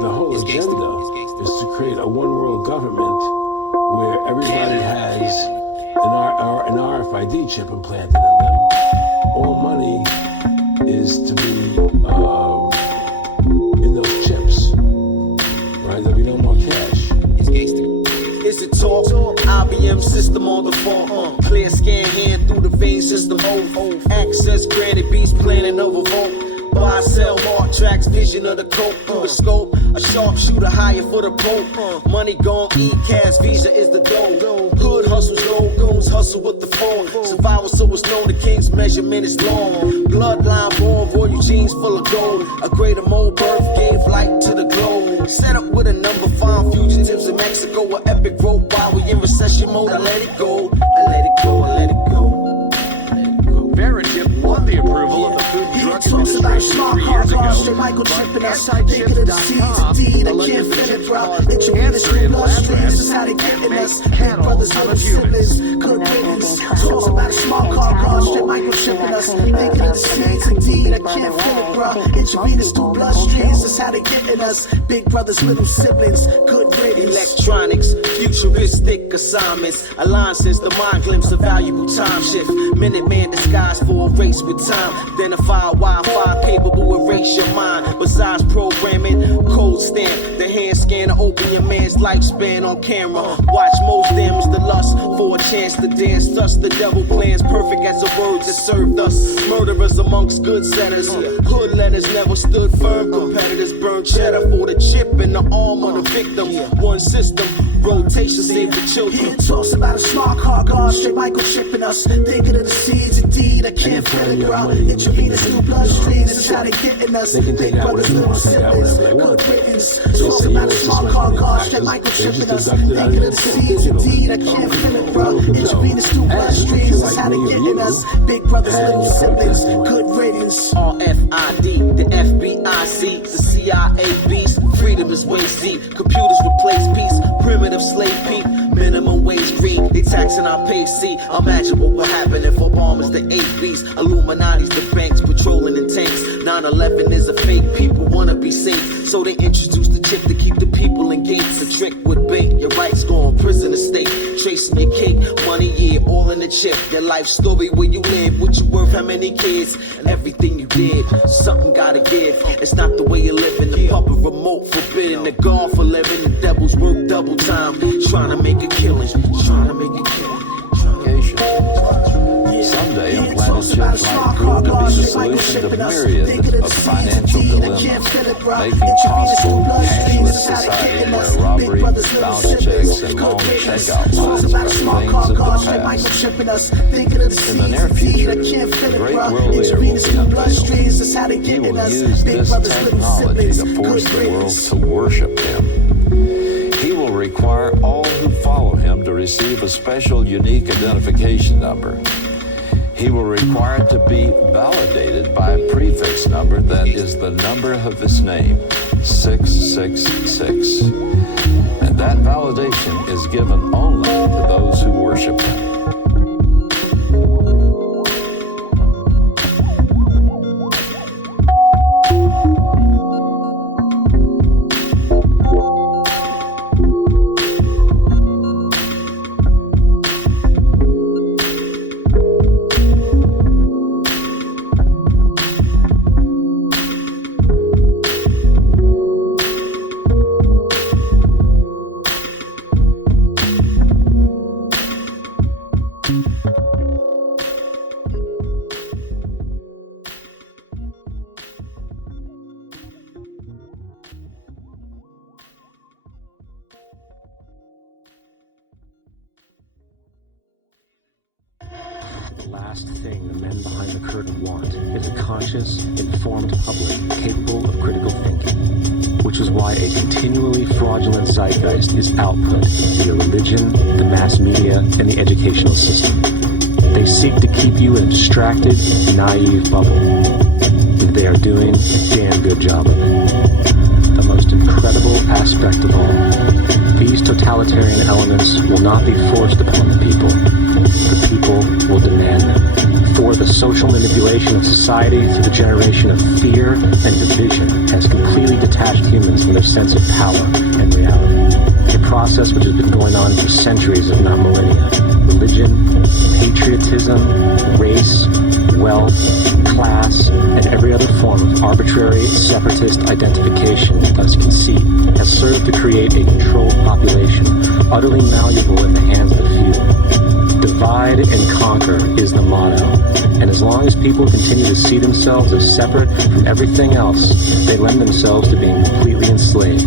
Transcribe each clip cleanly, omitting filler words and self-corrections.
the whole agenda is to create a one world government where everybody has an RFID chip implanted in them. All money is to be in those chips, right? There'll be no more cash. It's a talk, IBM system on the phone. Clear scan hand through the vein system. Access granted, beast planning of a vote. Buy, sell, mark tracks, vision of the cope through the scope. A sharpshooter higher for the pope. Money gone, cash, visa is the dough. Hood hustles, no goons hustle with the phone. Survival, so it's known the king's measurement is long. Bloodline born, royal genes full of gold. A greater mold birth gave light to the globe. Set up with a number, find fugitives in Mexico. An epic rope while we in recession mode. I let it go, I let it go, I let it go. Verichip won the approval of the Food and Drug Administration 3 years ago, but antichips.com allegedly caused cancer in lab rats and make cannibals out of humans. Good riddance. Talks about a smart car gone straight microchipping us. Thinking of the seeds, indeed, I can't feel it, bruh. Intravenous through bloodstreams, that's how they getting us. Big brothers, little siblings, good riddance. Electronics, futuristic assignments. Alliances, the mind glimpse of valuable time shift. Minuteman disguised for a race with time. Identify Wi-Fi capable erase your mind. Besides programming, code stamp. The hand scanner open your man's lifespan on camera. Watch most damage the lust for a chance to dance. Thus the devil plans perfect as the words that served us. Murderers amongst good setters. Hood letters never stood firm. Competitors burn cheddar for the chip and the arm of the victim. One system, rotation save the children. He talks about a smart car gone straight microchipping us. Thinking of the seeds, indeed, I can't feel it, bro. Intravenous through bloodstreams, that's how they getting us. Big brothers, little siblings, good riddance. Talks about a smart car gone straight microchipping us. Thinking of the seeds, indeed, I can't feel it, bro. Intravenous through bloodstreams, that's how they getting us. Big brothers, little siblings, good riddance. RFID, the FBIC, the CIA beast. Freedom is waist deep. Computers replace peace. Primitive slave peep. Minimum wage greed. They taxing our pay. See, imagine what would happen if Obama's the 8 beast. Illuminati's the banks patrolling in tanks. 9/11 is a fake. People wanna be safe, so they introduce the chip to keep the people in gates. A trick with bait. Your rights go on prison estate. Tracing your cake, money, yeah, all in the chip. Your life story, where you live, what you worth, how many kids, and everything you did. Something gotta give. It's not the way you live in the puppet remote forbidden. They're gone for living. The devils work double time, trying to make a killing, trying to make a killing. Someday, implanted chips might prove to be the solution to myriad of financial dilemmas, making possible cashless society where robbery, bounce checks, and long checkout lines are things of the past. In the near future, the great world leader will be unveiled. He will use this technology to force the world to worship him. He will require all who follow him to receive a special unique identification number. He will require it to be validated by a prefix number that is the number of his name, 666. And that validation is given only to those who worship him. The last thing the men behind the curtain want is a conscious, informed public capable of critical thinking, which is why a continually fraudulent zeitgeist is output via religion, the mass media, and the educational system. They seek to keep you in a distracted, naive bubble, and they are doing a damn good job of it. The most incredible aspect of all, these totalitarian elements will not be forced upon the people. The people will demand them. For the social manipulation of society through the generation of fear and division has completely detached humans from their sense of power and reality. A process which has been going on for centuries, if not millennia. Religion, patriotism, race, wealth, class, and every other form of arbitrary separatist identification, thus conceit, has served to create a controlled population, utterly malleable in the hands of the few. Divide and conquer is the motto, and as long as people continue to see themselves as separate from everything else, they lend themselves to being completely enslaved.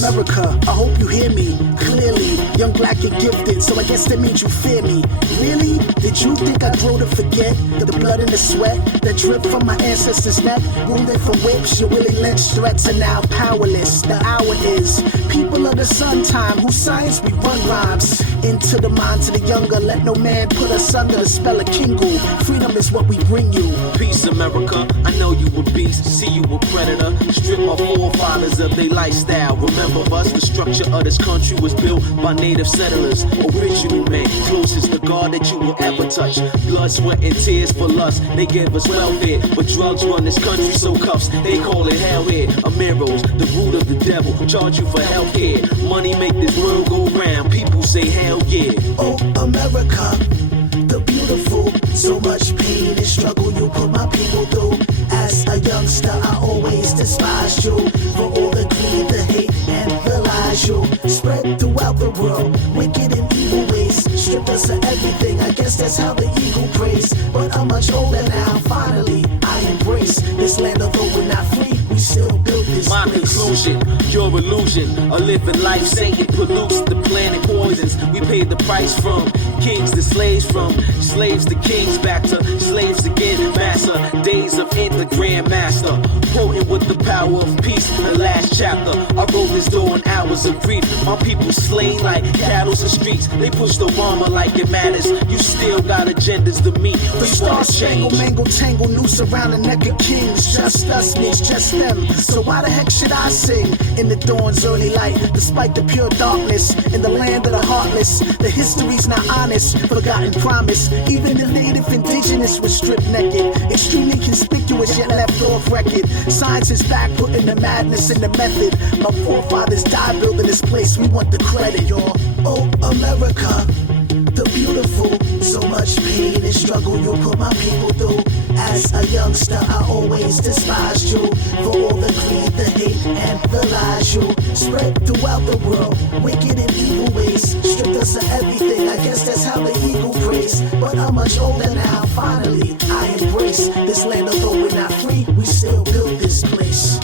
America, I hope you hear me clearly. Young, black, and gifted, so I guess that means you fear me. Really? Did you think I'd grow to forget the blood and the sweat that dripped from my ancestors' neck? Wounded from whips, your Willie Lynch threats are now powerless. The hour is people of the sun time, whose science we run rhymes into the minds of the younger. Let no man put us under the spell of Kingu. Freedom is what we bring you. Peace, America. I know you a beast, see you a predator. Strip our forefathers of their lifestyle. Remember us, the structure of this country was built by native settlers. Original men, closest to God that you will ever touch. Blood, sweat, and tears for lust. They give us welfare, but drugs run this country, so cuffs. They call it hell here. Ameros, the root of the devil. Charge you for healthcare. Money make this world go round. People say hell yeah. Oh, America, the beautiful. So much pain and struggle you put my people through. As a youngster, I always despised you for all the greed, the hate, and the lies you spread throughout the world. Wicked and evil ways stripped us of everything. I guess that's how the eagle prays. But I'm much older now. Finally, I embrace this land. Although we're not free, we still built this My place. conclusion, your illusion. A living life Satan pollutes the planet poisons. We paid the price from kings to slaves, from slaves to kings, back to slaves again. Master, days of it, the grand master. Potent with the power of peace. The last chapter, I wrote this during hours of grief. My people slain like cattle in streets. They push the Obama like it matters. You still got agendas to meet. The stars spangle, mangle, tangle, noose around the neck of kings. Just us means just them. So why the heck should I sing in the dawn's early light? Despite the pure darkness in the land of the heartless, the history's not honest, forgotten promise. Even the native indigenous was stripped naked, extremely conspicuous yet left off record. Science is back, putting the madness in the method. My forefathers died building this place. We want the credit, y'all. Oh, America, the beautiful. So much pain and struggle you put my people through. As a youngster, I always despised you for all the greed, the hate, and the lies you spread throughout the world. Wicked and evil ways stripped us of everything. I guess that's how the eagle prays. But I'm much older now. Finally, I embrace this land. Although we're not free, we still built this place.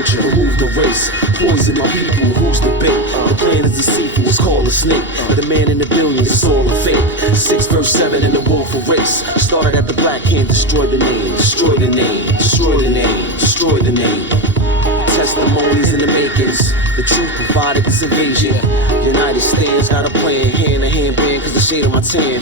culture, remove the race. Poison my people, who's the bait? The plan is deceitful, it's called a snake. The man in the billions, it's all a fake. 6 verse 7 in the woeful race. Started at the black hand, destroy the name, destroy the name, destroy the name, destroy the name. Testimonies in the makings. The truth provided this invasion. United stands, got a plan, hand in hand band, cause the shade of my tan.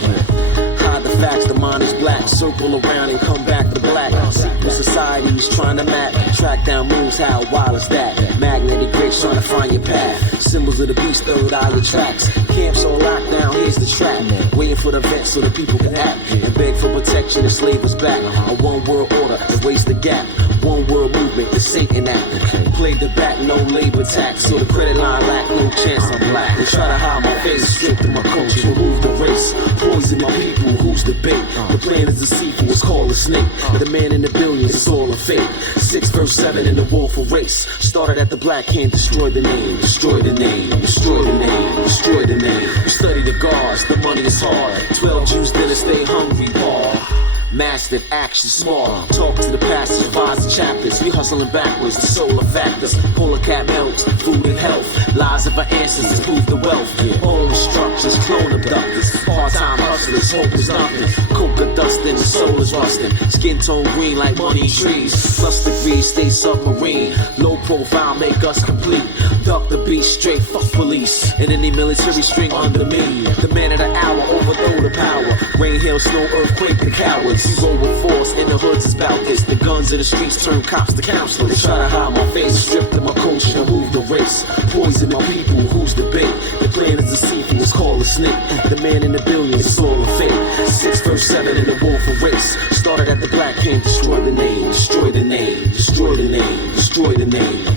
Hide the facts, the mind is black. Circle around and come back to black. Secret societies trying to map, track down moves, how wild is that? Magnetic grapes trying to find your path. Symbols of the beast, third eye attracts. Camps on lockdown, here's the trap. Waiting for the vets so the people can act and beg for protection and slave us back. A one world order, erase the gap. One world movement, the Satan act. Played the back, no labor tax. So the credit line lack, no chance I'm black. They try to hide my face, strengthen my culture, remove the race. Poison my people, who's the bait? The plan is deceitful, it's called a snake. The man in the billions, it's all a fake. 6 verse 7 in the woeful race. Started at the black hand, destroy the name, destroy the name, destroy the name, destroy the name. We study the guards, the money is hard. 12 Jews didn't stay hungry, Paul. Massive, action small. Talk to the pastors, advise the chapters. We hustling backwards, the solar factors. Polar cap melts, food and health. Lies of our ancestors prove the wealth. Own structures, clone abductors. Part-time hustlers, hope is nothing. Coca dusting, the soul is rusting. Skin tone green like money trees. Plus degrees, stay submarine. Low profile, make us complete. Duck the beast, straight fuck police. And any military string under me. The man of the hour, overthrow the power. Rain, hail, snow, earthquake, the cowards. You go with force, in the hoods is about this. The guns of the streets turn cops to counselors. They try to hide my face, strip to my culture, remove the race. Poison my people, who's the bait? The plan is deceitful, it's called a snake. The man in the billions, it's all a fake. 6 verse 7 in the woeful race. Started at the black hand, destroy the name, destroy the name, destroy the name, destroy the name.